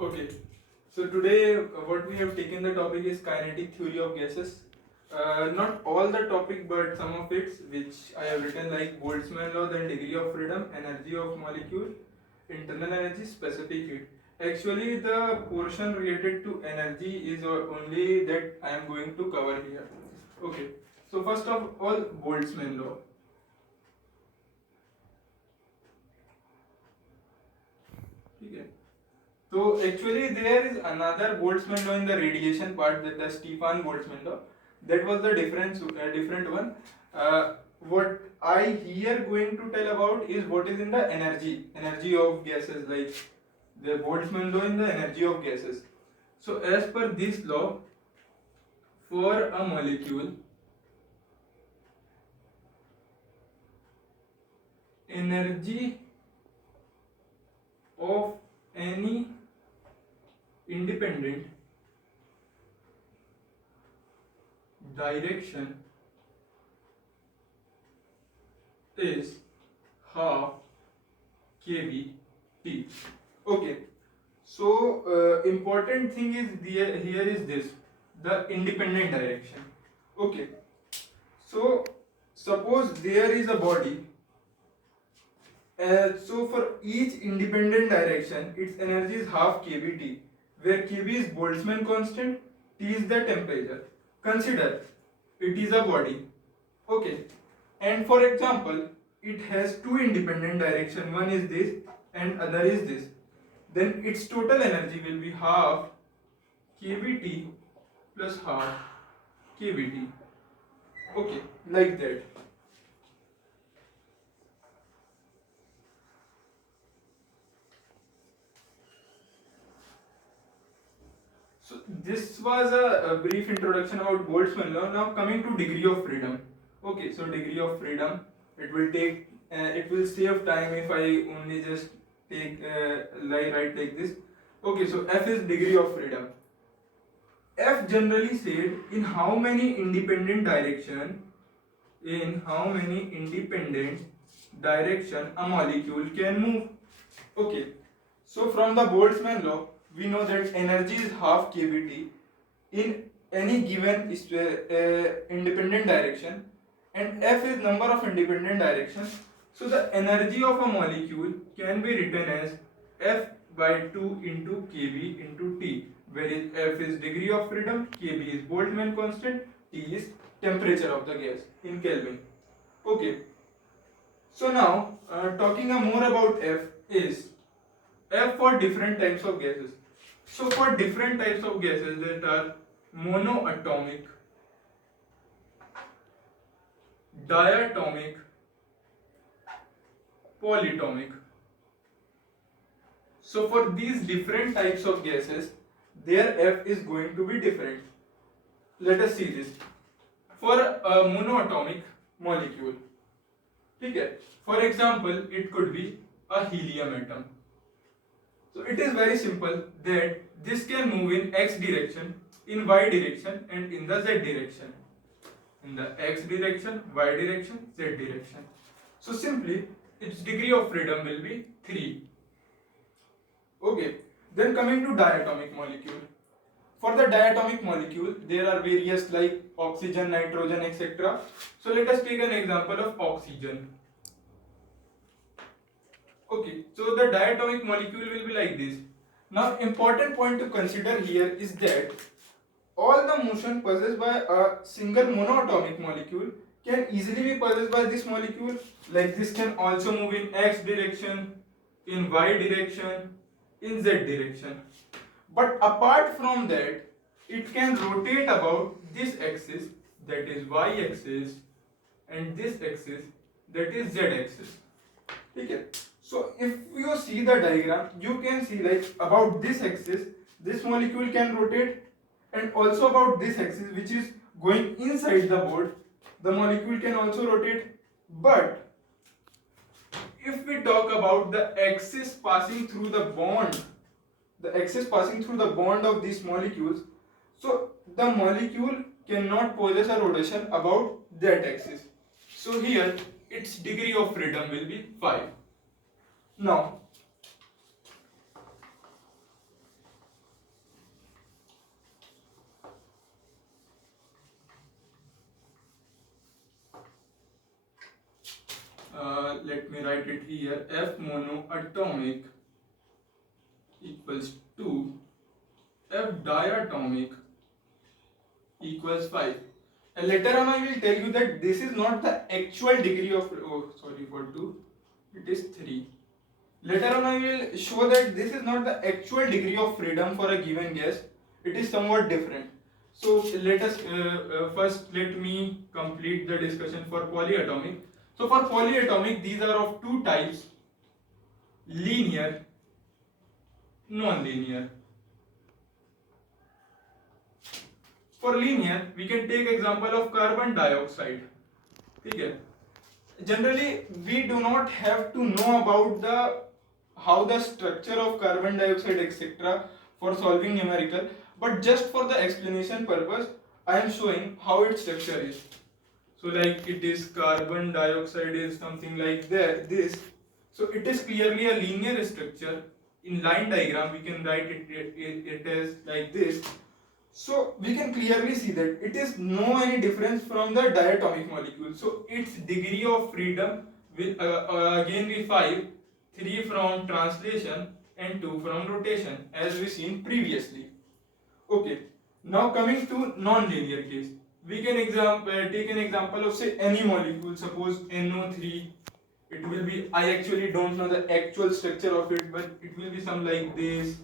Okay, so today what we have taken the topic is kinetic theory of gases. Not all the topic, but some of it, which I have written like Boltzmann law, then degree of freedom, energy of molecule, internal energy, specific heat. Actually, the portion related to energy is only that I am going to cover here. Okay, so first of all, Boltzmann law. Okay. So actually there is another Boltzmann law in the radiation part, that the Stefan Boltzmann law. That was the different one. What I here going to tell about is what is in the energy of gases, like the Boltzmann law in the energy of gases. So as per this law, for a molecule, energy of any independent direction is half kVt. Okay, so important thing is here is this, the independent direction. Okay, so suppose there is a body, so for each independent direction its energy is half kVt, where kV is Boltzmann constant, T is the temperature. Consider it is a body. Okay, and for example it has two independent direction, one is this and other is this, then its total energy will be half kVt plus half kVt. Okay, like that. So this was a brief introduction about Boltzmann law. Now coming to degree of freedom. Okay, so degree of freedom, it will save time if I only just take write like this. Okay, so F is degree of freedom. F generally said in how many independent direction a molecule can move. Okay, so from the Boltzmann law we know that energy is half kVt in any given independent direction, and F is number of independent directions. So the energy of a molecule can be written as F by 2 into kV into T, where F is degree of freedom, kV is Boltzmann constant, T is temperature of the gas in Kelvin. Okay, so now talking more about F is F for different types of gases. So for different types of gases that are monoatomic, diatomic, polyatomic. So for these different types of gases, their F is going to be different. Let us see this. For a monoatomic molecule, okay, for example, it could be a helium atom. So it is very simple that this can move in X direction, in Y direction and in the Z direction. In the X direction, Y direction, Z direction. So simply its degree of freedom will be 3. Okay, then coming to diatomic molecule. For the diatomic molecule, there are various like oxygen, nitrogen, etc. So let us take an example of oxygen. Okay, so the diatomic molecule will be like this. Now, important point to consider here is that all the motion possessed by a single monoatomic molecule can easily be possessed by this molecule. Like this can also move in X direction, in Y direction, in Z direction. But apart from that, it can rotate about this axis, that is Y axis, and this axis, that is Z axis. Okay. So if you see the diagram, you can see like about this axis, this molecule can rotate, and also about this axis which is going inside the board, the molecule can also rotate. But if we talk about the axis passing through the bond, of these molecules, so the molecule cannot possess a rotation about that axis. So here its degree of freedom will be 5. Now let me write it here. F monoatomic equals 2, F diatomic equals 5. And later on I will tell you that this is not the actual degree of, oh sorry for 2, it is 3. Later on I will show that this is not the actual degree of freedom for a given gas, it is somewhat different. So let us first let me complete the discussion for polyatomic. So for polyatomic, these are of two types: linear, non-linear. For linear, we can take example of carbon dioxide. Okay. Generally, we do not have to know about the how the structure of carbon dioxide etc. for solving numerical, but just for the explanation purpose, I am showing how its structure is. So like it is carbon dioxide is something like that, this. So it is clearly a linear structure. In line diagram, we can write it as like this. So we can clearly see that it is no any difference from the diatomic molecule. So its degree of freedom will again be 5, 3 from translation and 2 from rotation, as we seen previously. Okay, now coming to non-linear case, we can take an example of say any molecule, suppose NO3. It will be, I actually don't know the actual structure of it, but it will be some like this.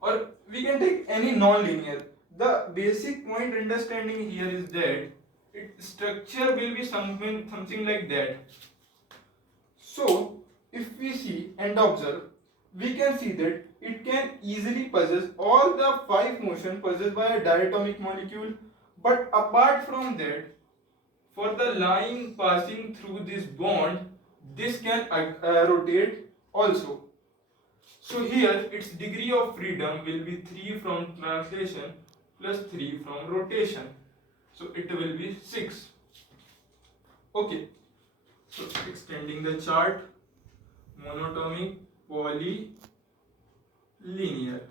Or we can take any non-linear. The basic point understanding here is that its structure will be something like that. So if we see and observe, we can see that it can easily possess all the 5 motion possessed by a diatomic molecule, but apart from that, for the line passing through this bond, this can rotate also. So here its degree of freedom will be 3 from translation plus 3 from rotation. So it will be 6. Okay. So extending the chart, monatomic, poly, linear,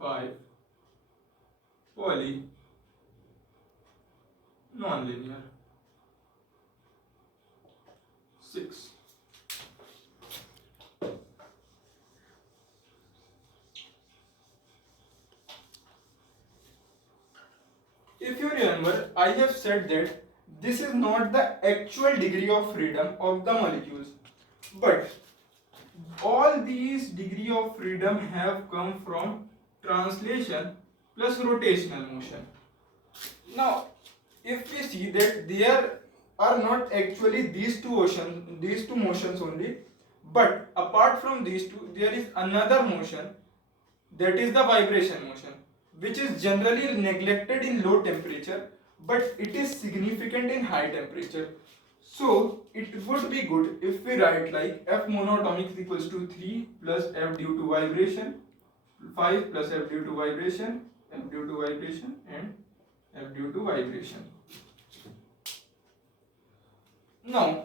5, poly, non-linear, 6. If you remember, I have said that this is not the actual degree of freedom of the molecules, but all these degree of freedom have come from translation plus rotational motion. Now, if we see that there are not actually these two motions only, but apart from these two, there is another motion, that is the vibration motion, which is generally neglected in low temperature, but it is significant in high temperature. So it would be good if we write like F monatomic is equals to 3 plus F due to vibration, 5 plus F due to vibration, F due to vibration, and F due to vibration. Now,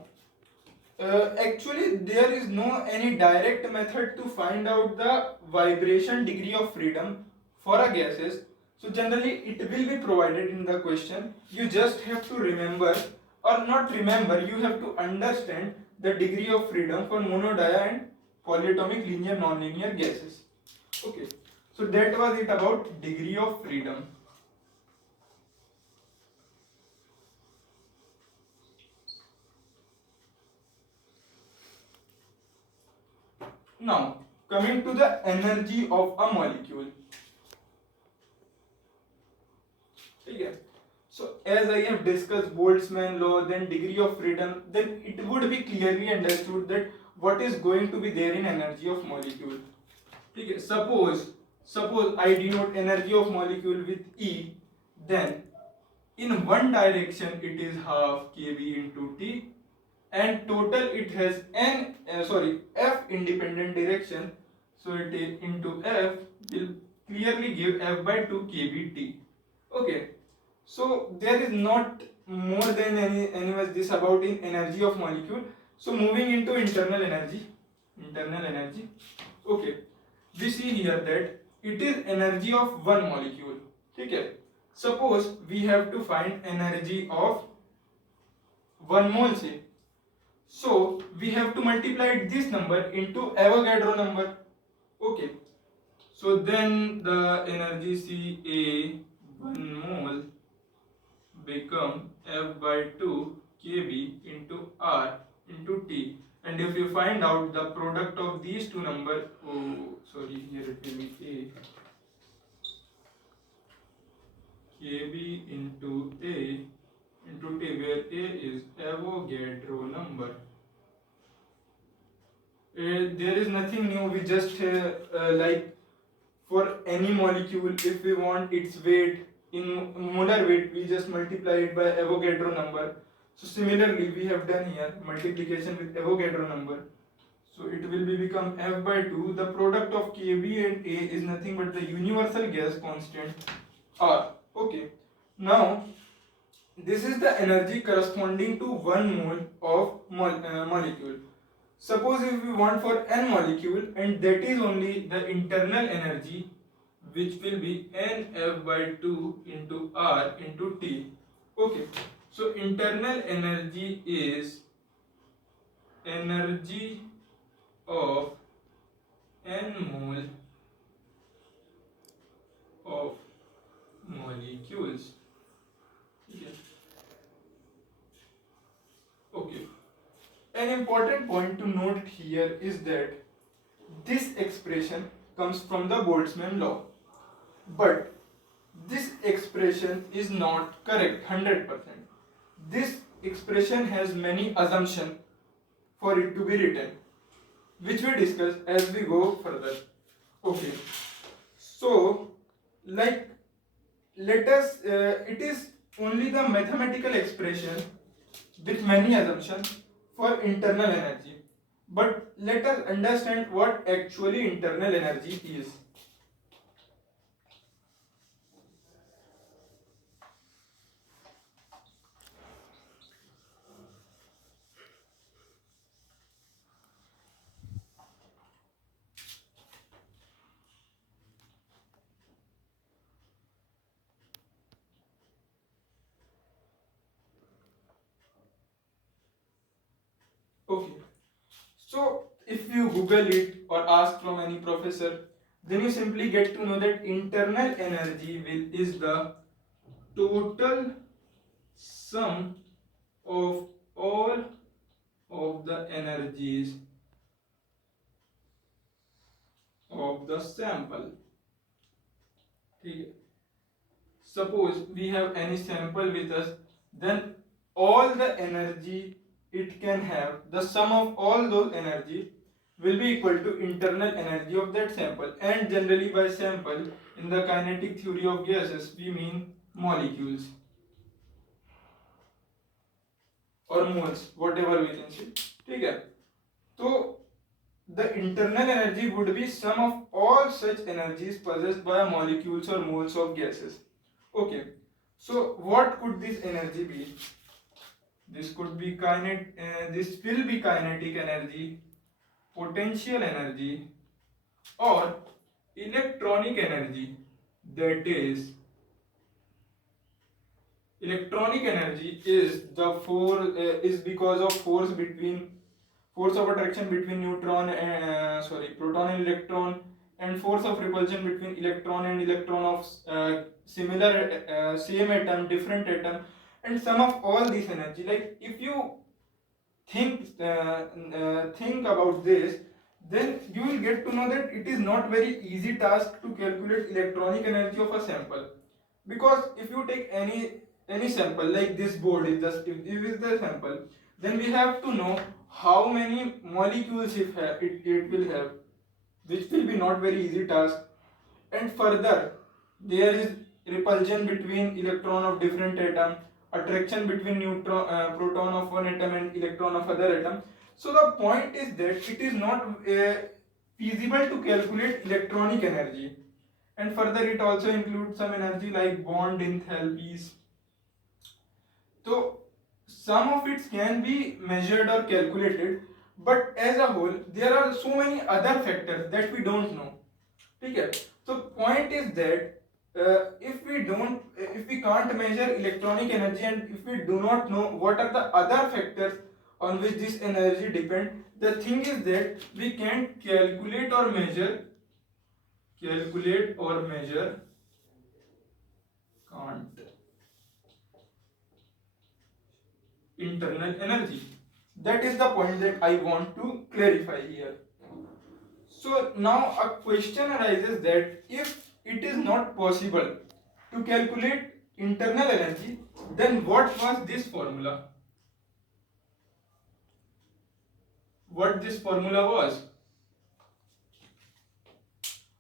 actually there is no any direct method to find out the vibration degree of freedom for a gases. So generally it will be provided in the question. You just have to remember, or not remember, you have to understand the degree of freedom for monodia and polyatomic linear non-linear gases. Okay, so that was it about degree of freedom. Now, coming to the energy of a molecule. Okay. So, as I have discussed Boltzmann law, then degree of freedom, then it would be clearly understood that what is going to be there in energy of molecule. Okay. Suppose I denote energy of molecule with E, then in one direction it is half kV into T, and total it has F independent direction, so it is into F will clearly give F by 2 kVT. Okay, so there is not more than anyways this about in energy of molecule. So moving into internal energy, okay, we see here that it is energy of one molecule. Okay, suppose we have to find energy of 1 mole say. So we have to multiply this number into Avogadro number. Okay, so then the energy Ca 1 mole become F by 2 kb into R into T. And if you find out the product of these two numbers, oh sorry, here it will be A kb into T, where A is Avogadro number. There is nothing new, we just like for any molecule, if we want its weight in molar weight, we just multiply it by Avogadro number. So similarly we have done here multiplication with Avogadro number. So it will be become F by 2. The product of Kb and A is nothing but the universal gas constant R. Okay. Now this is the energy corresponding to 1 mole of molecule. Suppose if we want for n molecule, and that is only the internal energy, which will be nF by 2 into R into T. Okay, so internal energy is energy of n mole of molecules. Okay. An important point to note here is that this expression comes from the Boltzmann law, but this expression is not correct 100%. This expression has many assumptions for it to be written, which we discuss as we go further. Okay, so like let us it is only the mathematical expression with many assumptions for internal energy, but let us understand what actually internal energy is. Okay, so if you Google it or ask from any professor, then you simply get to know that internal energy is the total sum of all of the energies of the sample. Okay. Suppose we have any sample with us, then all the energy it can have, the sum of all those energy will be equal to internal energy of that sample. And generally by sample, in the kinetic theory of gases, we mean molecules or moles, whatever we can say. Okay. So the internal energy would be sum of all such energies possessed by molecules or moles of gases. Okay, so what could this energy be? This could be this will be kinetic energy, potential energy, or electronic energy. That is, electronic energy is is because of force of attraction between neutron and proton and electron, and force of repulsion between electron and electron of similar same atom, different atom, and sum of all this energy. Like if you think about this, then you will get to know that it is not very easy task to calculate electronic energy of a sample, because if you take any sample, like this board is just if is the sample, then we have to know how many molecules it will have, which will be not very easy task. And further, there is repulsion between electron of different atom, attraction between proton of one atom and electron of other atom. So the point is that it is not feasible to calculate electronic energy. And further, it also includes some energy like bond enthalpies. So some of it can be measured or calculated, but as a whole there are so many other factors that we don't know. Okay, so point is that if we can't measure electronic energy, and if we do not know what are the other factors on which this energy depend. The thing is that we can't calculate or measure can't internal energy. That is the point that I want to clarify here. So now a question arises that if it is not possible to calculate internal energy, then what was this formula? What this formula was?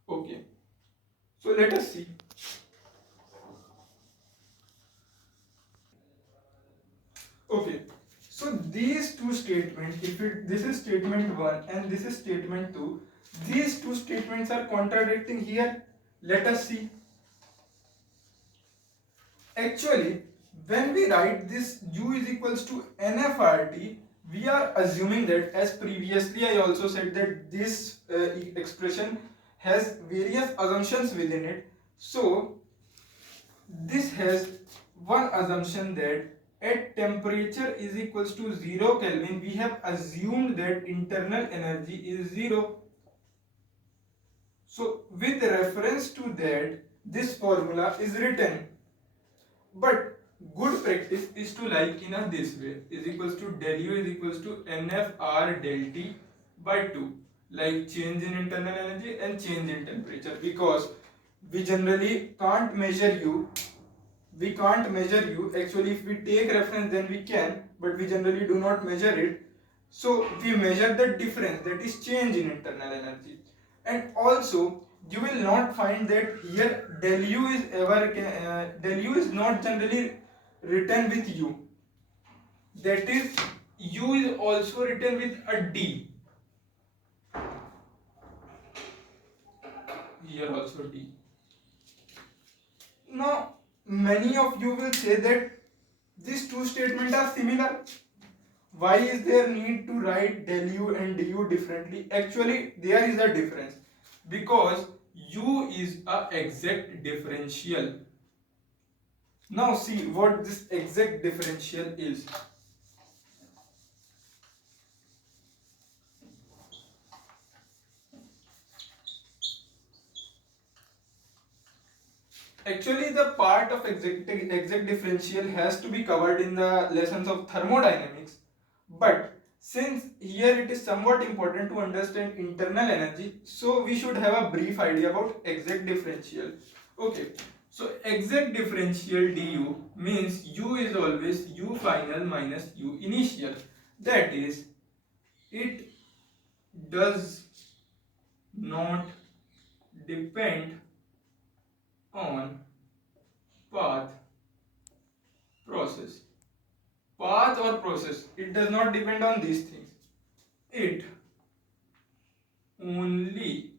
Okay, so let us see. Okay, so these two statements, this is statement 1 and this is statement 2, these two statements are contradicting here. Let us see. Actually, when we write this U is equals to NFRT, we are assuming that, as previously I also said, that this expression has various assumptions within it. So this has one assumption that at temperature is equals to 0 Kelvin, we have assumed that internal energy is 0. So with reference to that, this formula is written. But good practice is to like in a this way, is equals to del U is equals to NFR del T by 2, like change in internal energy and change in temperature, because we generally can't measure U. We can't measure U. Actually, if we take reference, then we can, but we generally do not measure it. So we measure the difference, that is change in internal energy. And also you will not find that here del U is del U is not generally written with U. That is, U is also written with a D. Here also D. Now many of you will say that these two statements are similar. Why is there need to write del U and du differently? Actually, there is a difference, because U is a exact differential. Now see what this exact differential is. Actually, the part of exact differential has to be covered in the lessons of thermodynamics, but since here it is somewhat important to understand internal energy, so we should have a brief idea about exact differential. Okay, so exact differential du means U is always U final minus U initial. That is, it does not depend on path, process. Path or process, it does not depend on these things. It only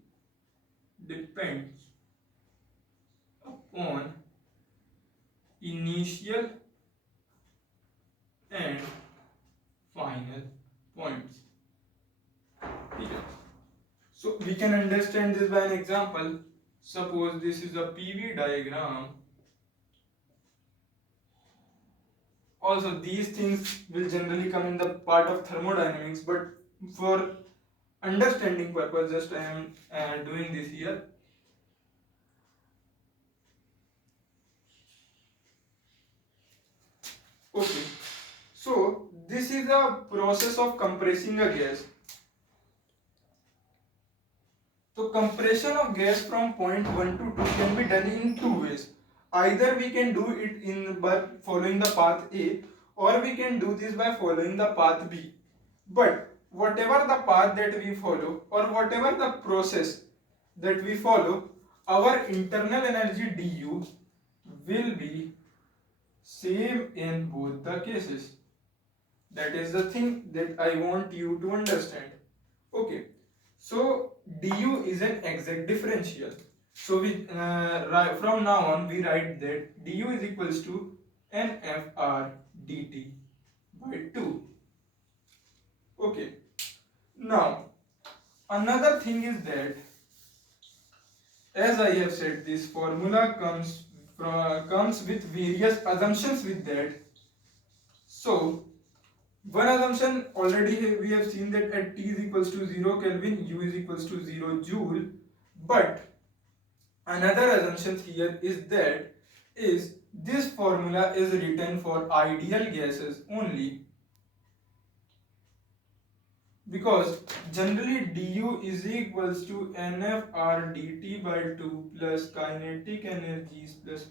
depends upon initial and final points. Okay. So we can understand this by an example. Suppose this is a PV diagram. Also, these things will generally come in the part of thermodynamics, but for understanding purpose, just I am doing this here. Okay, so this is a process of compressing a gas. So compression of gas from point 1 to 2 can be done in two ways. Either we can do it by following the path A, or we can do this by following the path B. But whatever the path that we follow, or whatever the process that we follow, our internal energy du will be same in both the cases. That is the thing that I want you to understand. Okay, so du is an exact differential. So we from now on we write that du is equals to NFR dt by 2. Okay, now another thing is that, as I have said, this formula comes with various assumptions with that. So One assumption already we have seen that at T is equals to 0 Kelvin, U is equals to 0 Joule. But another assumption here is that is this formula is written for ideal gases only, because generally du is equals to nfr dt by 2 plus kinetic energies plus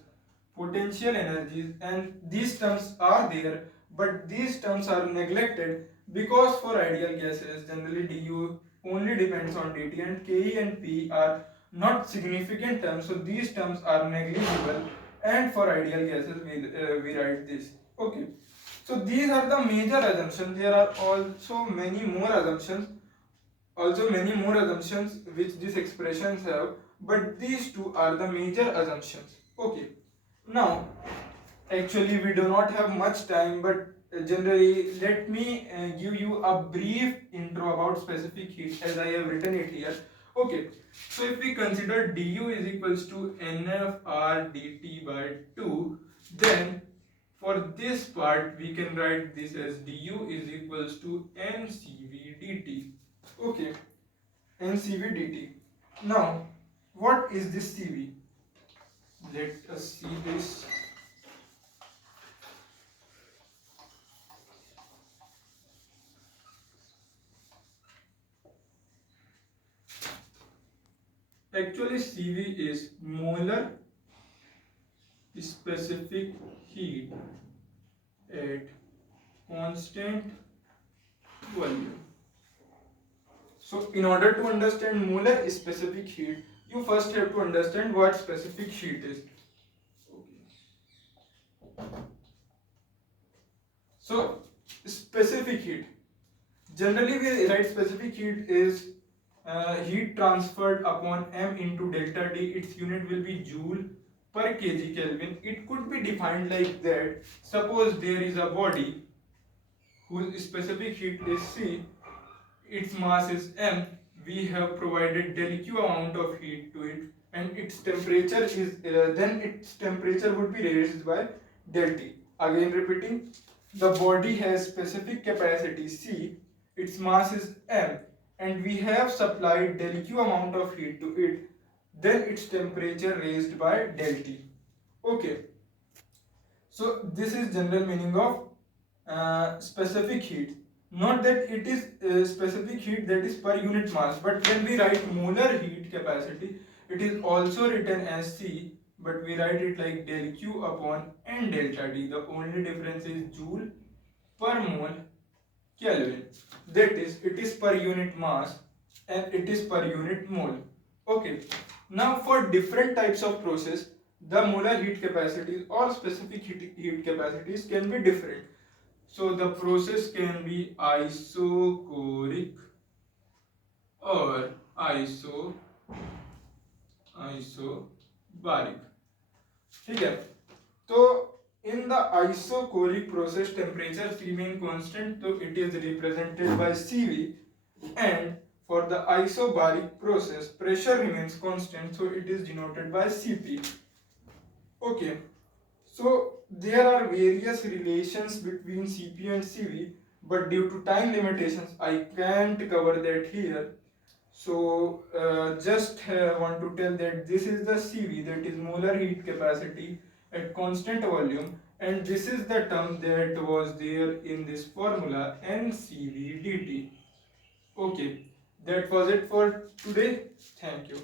potential energies, and these terms are there, but these terms are neglected because for ideal gases generally du only depends on dt, and ke and p are not significant terms, so these terms are negligible, and for ideal gases we write this. Okay, so these are the major assumptions. There are also many more assumptions which these expressions have, but these two are the major assumptions. Okay, now actually we do not have much time, but generally let me give you a brief intro about specific heat as I have written it here. Okay, so if we consider du is equals to nfr dt by 2, then for this part we can write this as du is equals to ncv dt. Okay, ncv dt. Now what is this cv? Let us see this. Actually, Cv is molar specific heat at constant volume. So, in order to understand molar specific heat, you first have to understand what specific heat is. So, specific heat. Generally, we write specific heat is heat transferred upon m into delta T. Its unit will be joule per kg Kelvin. It could be defined like that. Suppose there is a body whose specific heat is C, its mass is m, we have provided del q amount of heat to it, and its temperature is then its temperature would be raised by del T. Again repeating, the body has specific capacity C, its mass is m, and we have supplied del q amount of heat to it, then its temperature raised by del T. Okay, so this is general meaning of specific heat. Not that it is specific heat that is per unit mass, but when we write molar heat capacity, it is also written as C, but we write it like del Q upon N delta T. The only difference is joule per mole Kelvin. That is, it is per unit mass and it is per unit mole. Okay. Now for different types of process, the molar heat capacities or specific heat capacities can be different. So the process can be isochoric or isobaric. ठीक है, तो in the isochoric process temperatures remain constant, so it is represented by Cv, and for the isobaric process pressure remains constant, so it is denoted by Cp. Okay, so there are various relations between Cp and Cv, but due to time limitations I can't cover that here. So just want to tell that this is the Cv, that is molar heat capacity at constant volume, and this is the term that was there in this formula ncv dt. Okay, that was it for today. Thank you.